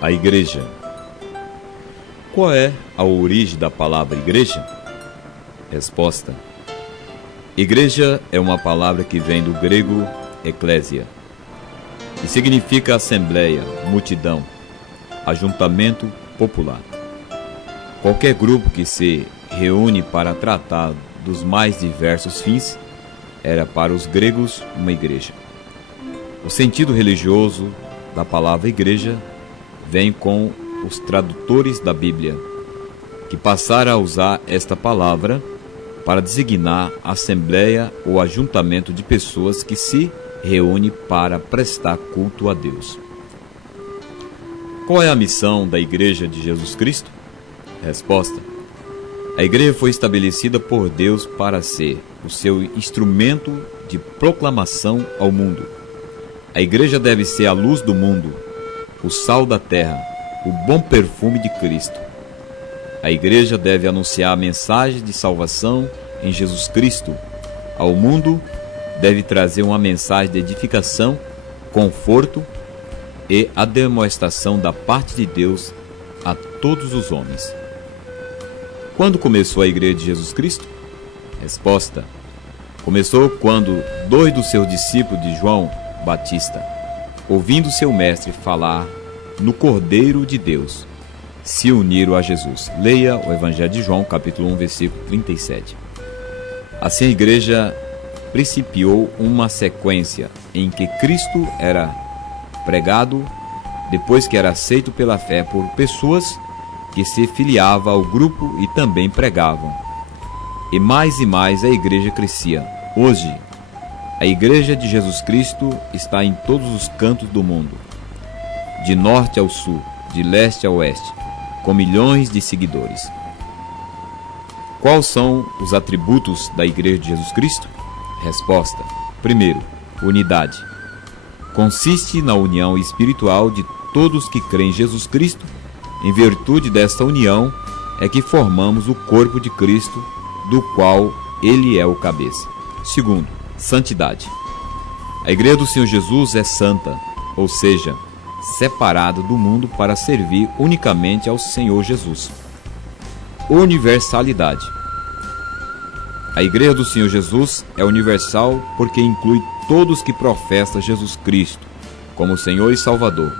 A igreja. Qual é a origem da palavra igreja? Resposta: igreja é uma palavra que vem do grego eclésia e significa assembleia, multidão, ajuntamento popular. Qualquer grupo que se reúne para tratar dos mais diversos fins era para os gregos uma igreja. O sentido religioso da palavra igreja vem com os tradutores da Bíblia, que passaram a usar esta palavra para designar a assembleia ou ajuntamento de pessoas que se reúne para prestar culto a Deus. Qual é a missão da Igreja de Jesus Cristo? Resposta: a igreja foi estabelecida por Deus para ser o seu instrumento de proclamação ao mundo. A igreja deve ser a luz do mundo, o sal da terra, o bom perfume de Cristo. A igreja deve anunciar a mensagem de salvação em Jesus Cristo ao mundo, deve trazer uma mensagem de edificação, conforto e a demonstração da parte de Deus a todos os homens. Quando começou a igreja de Jesus Cristo? Resposta: começou quando 2 dos seus discípulos de João Batista, ouvindo seu mestre falar no Cordeiro de Deus, se uniram a Jesus. Leia o Evangelho de João, capítulo 1, versículo 37. Assim a igreja principiou uma sequência em que Cristo era pregado, depois que era aceito pela fé por pessoas que se filiavam ao grupo e também pregavam. E mais a igreja crescia. Hoje, a igreja de Jesus Cristo está em todos os cantos do mundo, de norte ao sul, de leste a oeste, com milhões de seguidores. Quais são os atributos da igreja de Jesus Cristo? Resposta: primeiro, unidade. Consiste na união espiritual de todos que creem em Jesus Cristo. Em virtude desta união é que formamos o corpo de Cristo, do qual Ele é o cabeça. Segundo, santidade. A igreja do Senhor Jesus é santa, ou seja, separada do mundo para servir unicamente ao Senhor Jesus. Universalidade. A igreja do Senhor Jesus é universal porque inclui todos que professam Jesus Cristo como Senhor e Salvador,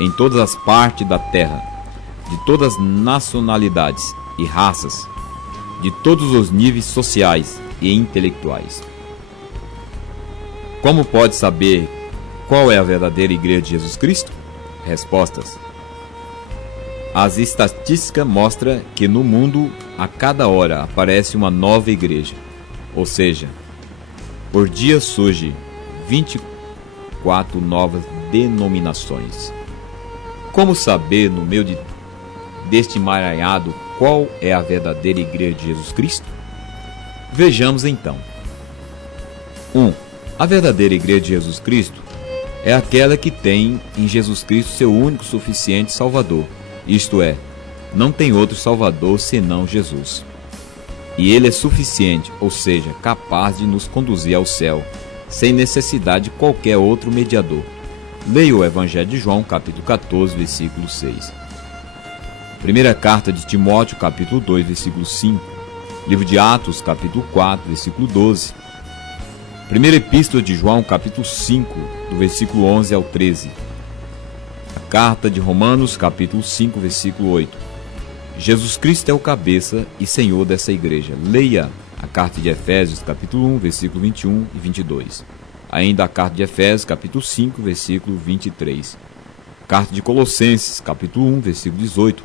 em todas as partes da terra, de todas as nacionalidades e raças, de todos os níveis sociais e intelectuais. Como pode saber qual é a verdadeira igreja de Jesus Cristo? Respostas: as estatísticas mostram que no mundo a cada hora aparece uma nova igreja, ou seja, por dia surge 24 novas denominações. Como saber no meio deste emaranhado qual é a verdadeira igreja de Jesus Cristo? Vejamos então. 1. A verdadeira igreja de Jesus Cristo é aquela que tem em Jesus Cristo seu único suficiente Salvador, isto é, não tem outro Salvador senão Jesus. E Ele é suficiente, ou seja, capaz de nos conduzir ao céu, sem necessidade de qualquer outro mediador. Leia o Evangelho de João, capítulo 14, versículo 6. Primeira carta de Timóteo, capítulo 2, versículo 5. Livro de Atos, capítulo 4, versículo 12. Primeira epístola de João, capítulo 5, do versículo 11 ao 13. A carta de Romanos, capítulo 5, versículo 8. Jesus Cristo é o cabeça e Senhor dessa igreja. Leia a carta de Efésios, capítulo 1, versículo 21 e 22. Ainda a carta de Efésios, capítulo 5, versículo 23. Carta de Colossenses, capítulo 1, versículo 18.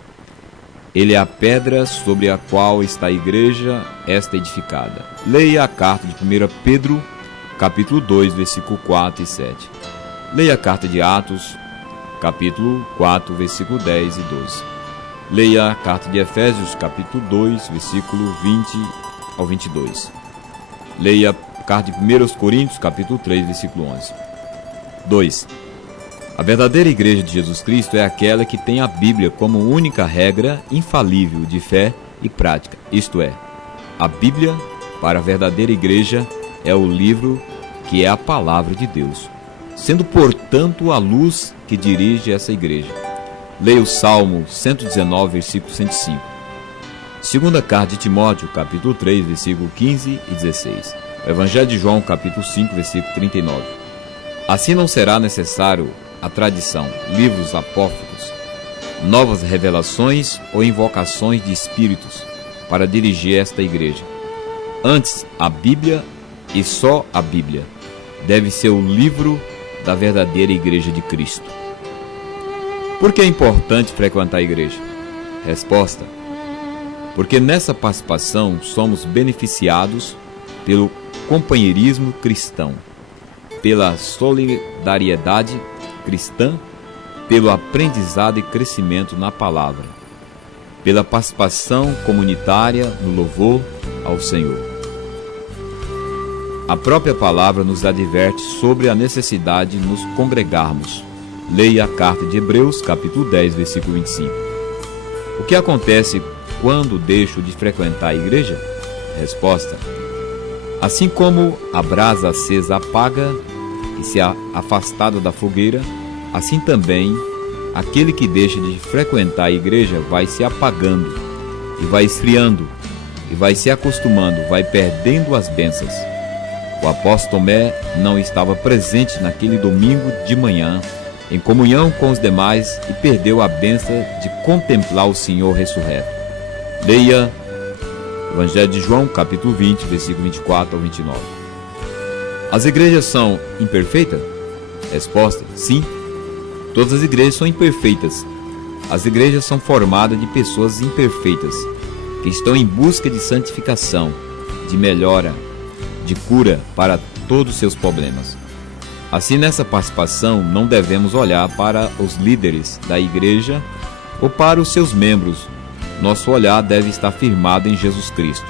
Ele é a pedra sobre a qual está a igreja, esta edificada. Leia a carta de 1 Pedro, capítulo 2, versículo 4 e 7. Leia a carta de Atos, capítulo 4, versículo 10 e 12. Leia a carta de Efésios, capítulo 2, versículo 20 ao 22. Leia a carta de 1 Coríntios, capítulo 3, versículo 11. 2. A verdadeira igreja de Jesus Cristo é aquela que tem a Bíblia como única regra infalível de fé e prática. Isto é, a Bíblia, para a verdadeira igreja, é o livro que é a palavra de Deus, sendo, portanto, a luz que dirige essa igreja. leia o Salmo 119, versículo 105. Segunda carta de Timóteo, capítulo 3, versículo 15 e 16. Evangelho de João, capítulo 5, versículo 39. Assim não será necessário a tradição, livros apócrifos, novas revelações ou invocações de espíritos para dirigir esta igreja. Antes, a Bíblia e só a Bíblia deve ser o livro da verdadeira igreja de Cristo. Por que é importante frequentar a igreja? Resposta: porque nessa participação somos beneficiados pelo companheirismo cristão, pela solidariedade cristã, pelo aprendizado e crescimento na palavra, pela participação comunitária no louvor ao Senhor. A própria palavra nos adverte sobre a necessidade de nos congregarmos. Leia a carta de Hebreus, capítulo 10, versículo 25. O que acontece quando deixo de frequentar a igreja? Resposta: assim como a brasa acesa apaga e se afastada da fogueira, assim também aquele que deixa de frequentar a igreja vai se apagando e vai esfriando e vai se acostumando, vai perdendo as bênçãos. O apóstolo Tomé não estava presente naquele domingo de manhã em comunhão com os demais e perdeu a bênção de contemplar o Senhor ressurreto. Leia Evangelho de João, capítulo 20, versículo 24 ao 29. As igrejas são imperfeitas? Resposta: sim. Todas as igrejas são imperfeitas. As igrejas são formadas de pessoas imperfeitas, que estão em busca de santificação, de melhora, de cura para todos os seus problemas. Assim, nessa participação, não devemos olhar para os líderes da igreja ou para os seus membros. Nosso olhar deve estar firmado em Jesus Cristo,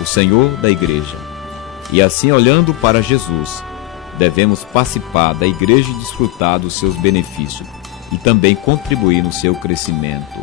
o Senhor da igreja. E assim, olhando para Jesus, devemos participar da igreja e desfrutar dos seus benefícios e também contribuir no seu crescimento.